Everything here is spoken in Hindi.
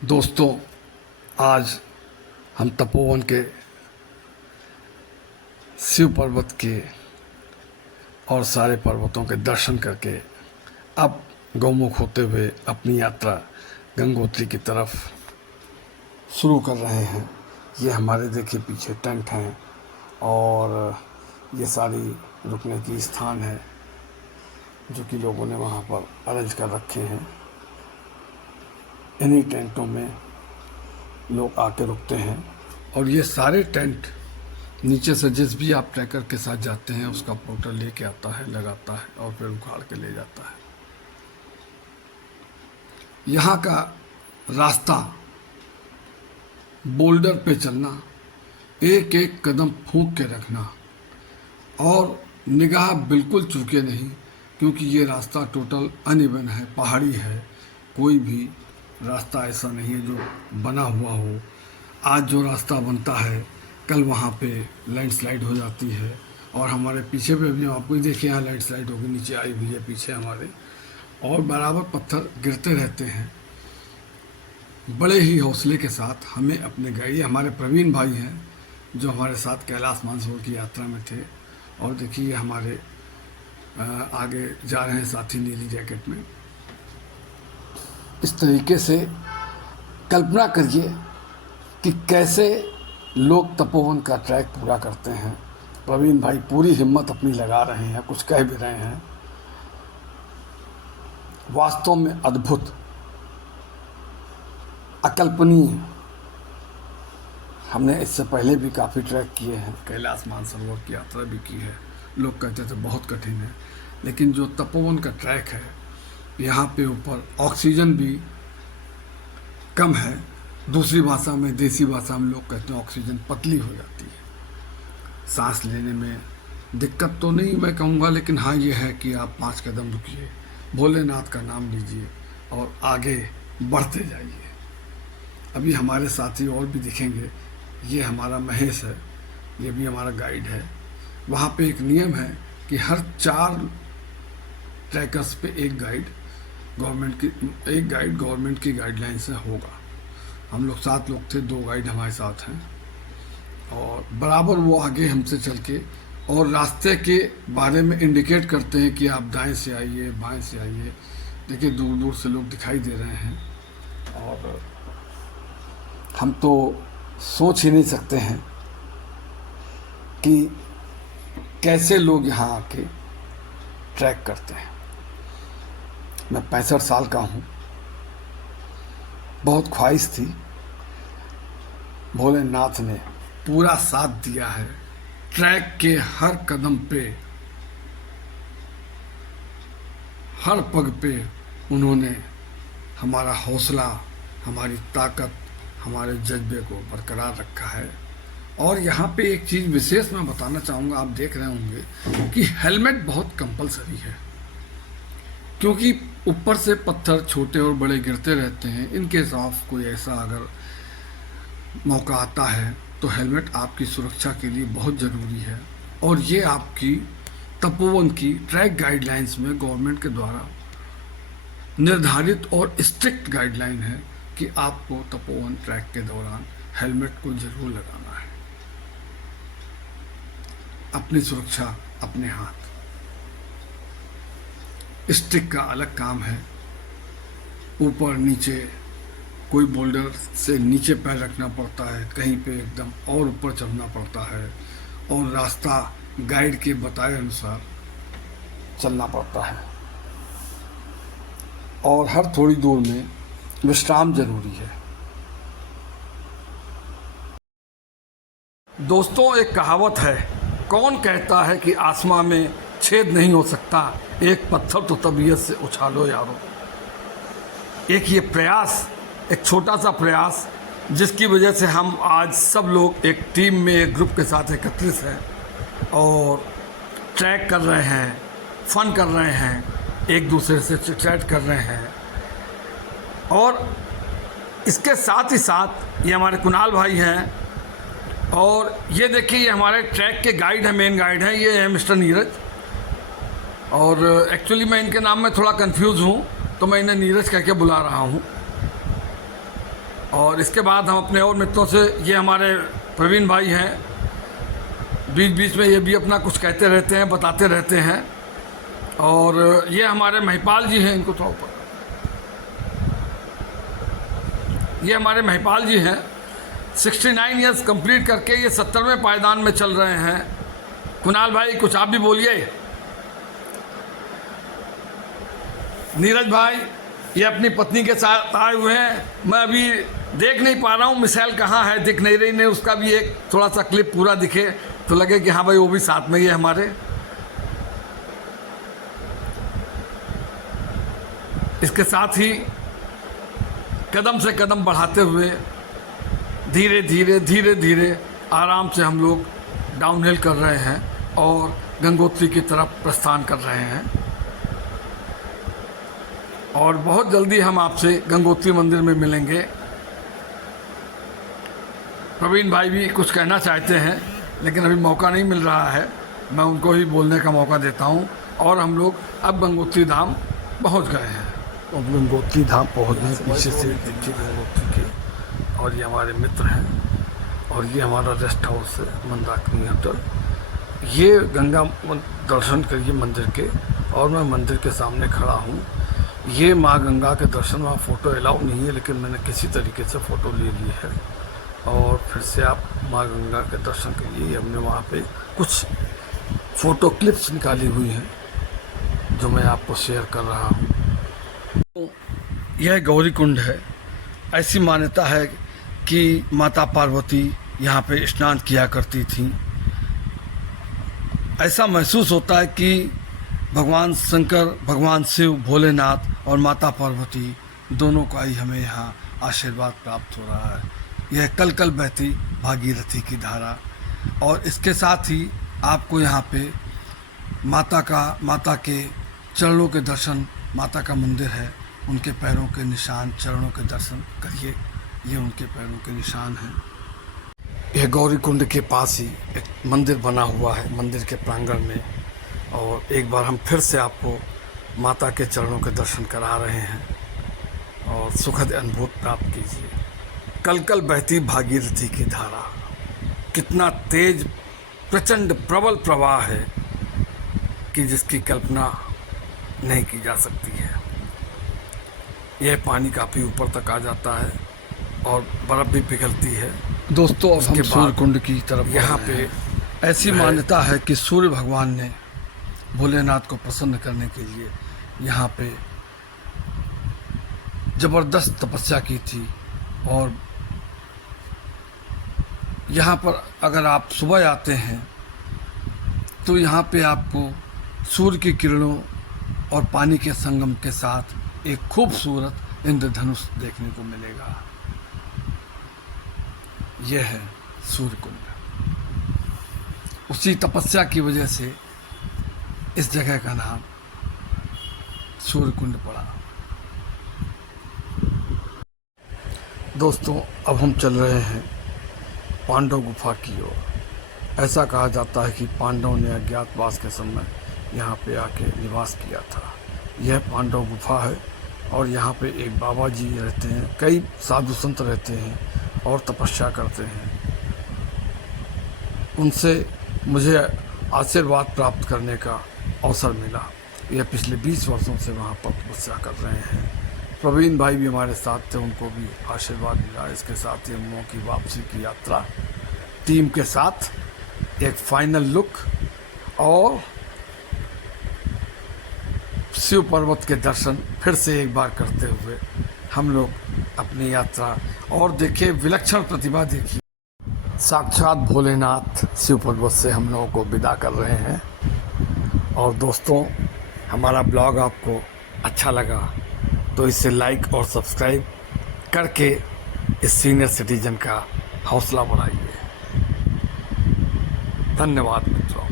दोस्तों, आज हम तपोवन के शिव पर्वत के और सारे पर्वतों के दर्शन करके अब गौमुख होते हुए अपनी यात्रा गंगोत्री की तरफ शुरू कर रहे हैं। ये हमारे देखिए पीछे टेंट हैं और ये सारी रुकने की स्थान है जो कि लोगों ने वहाँ पर अरेंज कर रखे हैं। इन्हीं टेंटों में लोग आके रुकते हैं और ये सारे टेंट नीचे से जिस भी आप ट्रैकर के साथ जाते हैं उसका पोर्टर लेके आता है, लगाता है और फिर उखाड़ के ले जाता है। यहाँ का रास्ता बोल्डर पे चलना, एक एक कदम फूंक के रखना और निगाह बिल्कुल चूके नहीं, क्योंकि ये रास्ता टोटल अनइवन है, पहाड़ी है। कोई भी रास्ता ऐसा नहीं है जो बना हुआ हो। आज जो रास्ता बनता है कल वहाँ पे लैंडस्लाइड हो जाती है और हमारे पीछे पे भी आपको ही देखिए यहाँ लैंडस्लाइड होगी, नीचे आई हुई है पीछे हमारे, और बराबर पत्थर गिरते रहते हैं। बड़े ही हौसले के साथ हमें अपने गाइड हमारे प्रवीण भाई हैं जो हमारे साथ कैलाश मानसरोवर की यात्रा में थे, और देखिए हमारे आगे जा रहे हैं साथी नीली जैकेट में। इस तरीके से कल्पना करिए कि कैसे लोग तपोवन का ट्रैक पूरा करते हैं। प्रवीण भाई पूरी हिम्मत अपनी लगा रहे हैं, कुछ कह भी रहे हैं। वास्तव में अद्भुत, अकल्पनीय। हमने इससे पहले भी काफ़ी ट्रैक किए हैं, कैलाश मानसरोवर की यात्रा भी की है। लोग कहते थे बहुत कठिन है, लेकिन जो तपोवन का ट्रैक है यहाँ पे ऊपर ऑक्सीजन भी कम है। दूसरी भाषा में, देसी भाषा में लोग कहते हैं ऑक्सीजन पतली हो जाती है। सांस लेने में दिक्कत तो नहीं मैं कहूँगा, लेकिन हाँ ये है कि आप 5 कदम रुकिए, भोलेनाथ का नाम लीजिए और आगे बढ़ते जाइए। अभी हमारे साथी और भी दिखेंगे। ये हमारा महेश है, ये भी हमारा गाइड है। वहाँ पे एक नियम है कि हर 4 ट्रैकर्स पे एक गाइड गवर्नमेंट की गाइडलाइन से होगा। हम लोग 7 लोग थे, 2 गाइड हमारे साथ हैं और बराबर वो आगे हमसे चल के और रास्ते के बारे में इंडिकेट करते हैं कि आप दाएं से आइए, बाएं से आइए। देखिए दूर दूर से लोग दिखाई दे रहे हैं और हम तो सोच ही नहीं सकते हैं कि कैसे लोग यहाँ आके ट्रैक करते हैं। मैं 65 साल का हूँ। बहुत ख्वाहिश थी, भोलेनाथ ने पूरा साथ दिया है। ट्रैक के हर कदम पे, हर पग पे उन्होंने हमारा हौसला, हमारी ताकत, हमारे जज्बे को बरकरार रखा है। और यहाँ पे एक चीज़ विशेष मैं बताना चाहूँगा, आप देख रहे होंगे कि हेलमेट बहुत कंपलसरी है, क्योंकि ऊपर से पत्थर छोटे और बड़े गिरते रहते हैं। इनके साथ कोई ऐसा अगर मौका आता है तो हेलमेट आपकी सुरक्षा के लिए बहुत ज़रूरी है। और ये आपकी तपोवन की ट्रैक गाइडलाइंस में गवर्नमेंट के द्वारा निर्धारित और स्ट्रिक्ट गाइडलाइन है कि आपको तपोवन ट्रैक के दौरान हेलमेट को जरूर लगाना है। अपनी सुरक्षा अपने हाथ। स्टिक का अलग काम है, ऊपर नीचे कोई बोल्डर से नीचे पैर रखना पड़ता है, कहीं पे एकदम और ऊपर चढ़ना पड़ता है, और रास्ता गाइड के बताए अनुसार चलना पड़ता है। और हर थोड़ी दूर में विश्राम जरूरी है। दोस्तों, एक कहावत है, कौन कहता है कि आसमां में छेद नहीं हो सकता, एक पत्थर तो तबीयत से उछालो यारो। एक ये प्रयास, एक छोटा सा प्रयास, जिसकी वजह से हम आज सब लोग एक टीम में, एक ग्रुप के साथ एकत्रित हैं और ट्रैक कर रहे हैं, फन कर रहे हैं, एक दूसरे से चैट कर रहे हैं। और इसके साथ ही साथ ये हमारे कुणाल भाई हैं, और ये देखिए ये हमारे ट्रैक के गाइड हैं, मेन गाइड हैं, ये है मिस्टर नीरज। और एक्चुअली मैं इनके नाम में थोड़ा कंफ्यूज हूँ, तो मैं इन्हें नीरज कह के बुला रहा हूँ। और इसके बाद हम अपने और मित्रों से, ये हमारे प्रवीण भाई हैं, बीच बीच में ये भी अपना कुछ कहते रहते हैं, बताते रहते हैं। और ये हमारे महिपाल जी हैं, इनको थोड़ा ऊपर, ये हमारे महिपाल जी हैं, 69 ईयर्स कंप्लीट करके ये 70वें पायदान में चल रहे हैं। कुणाल भाई कुछ आप भी बोलिए। नीरज भाई ये अपनी पत्नी के साथ आए हुए हैं, मैं अभी देख नहीं पा रहा हूँ मिसाइल कहाँ है, दिख नहीं रही, ने उसका भी एक थोड़ा सा क्लिप पूरा दिखे तो लगे कि हाँ भाई वो भी साथ में ही है हमारे। इसके साथ ही कदम से कदम बढ़ाते हुए धीरे धीरे धीरे धीरे आराम से हम लोग डाउनहिल कर रहे हैं और गंगोत्री की तरफ प्रस्थान कर रहे हैं। और बहुत जल्दी हम आपसे गंगोत्री मंदिर में मिलेंगे। प्रवीण भाई भी कुछ कहना चाहते हैं लेकिन अभी मौका नहीं मिल रहा है, मैं उनको ही बोलने का मौका देता हूं। और हम लोग अब गंगोत्री धाम पहुंच गए हैं। अब गंगोत्री धाम पहुंच गए, पीछे से देखिए गंगोत्री के। और ये हमारे मित्र हैं और ये हमारा रेस्ट हाउस है मंदाकिनी होटल। ये गंगा दर्शन करिए मंदिर के, और मैं मंदिर के सामने खड़ा हूँ। ये माँ गंगा के दर्शन, वहाँ फ़ोटो अलाउ नहीं है लेकिन मैंने किसी तरीके से फ़ोटो ले ली है। और फिर से आप माँ गंगा के दर्शन करिए। हमने वहाँ पे कुछ फ़ोटो क्लिप्स निकाली हुई हैं जो मैं आपको शेयर कर रहा हूँ। यह गौरी कुंड है। ऐसी मान्यता है कि माता पार्वती यहाँ पे स्नान किया करती थी। ऐसा महसूस होता है कि भगवान शंकर, भगवान शिव, भोलेनाथ और माता पार्वती दोनों का ही हमें यहाँ आशीर्वाद प्राप्त हो रहा है। यह कल कल बहती भागीरथी की धारा। और इसके साथ ही आपको यहाँ पे माता के चरणों के दर्शन, माता का मंदिर है, उनके पैरों के निशान, चरणों के दर्शन करिए। ये उनके पैरों के निशान हैं। यह गौरी कुंड के पास ही एक मंदिर बना हुआ है, मंदिर के प्रांगण में। और एक बार हम फिर से आपको माता के चरणों के दर्शन करा रहे हैं और सुखद अनुभूति प्राप्त कीजिए। कल कल बहती भागीरथी की धारा, कितना तेज प्रचंड प्रबल प्रवाह है कि जिसकी कल्पना नहीं की जा सकती है। यह पानी काफ़ी ऊपर तक आ जाता है और बर्फ़ भी पिघलती है। दोस्तों अब हम सूर्य कुंड की तरफ यहाँ पे ऐसी मान्यता है कि सूर्य भगवान ने भोलेनाथ को प्रसन्न करने के लिए यहाँ पे ज़बरदस्त तपस्या की थी। और यहाँ पर अगर आप सुबह आते हैं तो यहाँ पे आपको सूर्य की किरणों और पानी के संगम के साथ एक खूबसूरत इंद्रधनुष देखने को मिलेगा। यह है सूर्य कुंड। उसी तपस्या की वजह से इस जगह का नाम सूर्य कुंड पड़ा। दोस्तों अब हम चल रहे हैं पांडव गुफा की ओर। ऐसा कहा जाता है कि पांडव ने अज्ञातवास के समय यहाँ पे आके निवास किया था। यह पांडव गुफा है और यहाँ पे एक बाबा जी रहते हैं, कई साधु संत रहते हैं और तपस्या करते हैं। उनसे मुझे आशीर्वाद प्राप्त करने का अवसर मिला। यह पिछले 20 वर्षों से वहाँ पर तपस्या कर रहे हैं। प्रवीण भाई भी हमारे साथ थे, उनको भी आशीर्वाद मिला। इसके साथ ही हम लोगों की वापसी की यात्रा टीम के साथ एक फाइनल लुक और शिव पर्वत के दर्शन फिर से एक बार करते हुए हम लोग अपनी यात्रा और देखिए विलक्षण प्रतिभा देखिए। साक्षात भोलेनाथ शिव पर्वत से हम लोगों को विदा कर रहे हैं। और दोस्तों हमारा ब्लॉग आपको अच्छा लगा तो इसे लाइक और सब्सक्राइब करके इस सीनियर सिटीजन का हौसला बढ़ाइए। धन्यवाद मित्रों।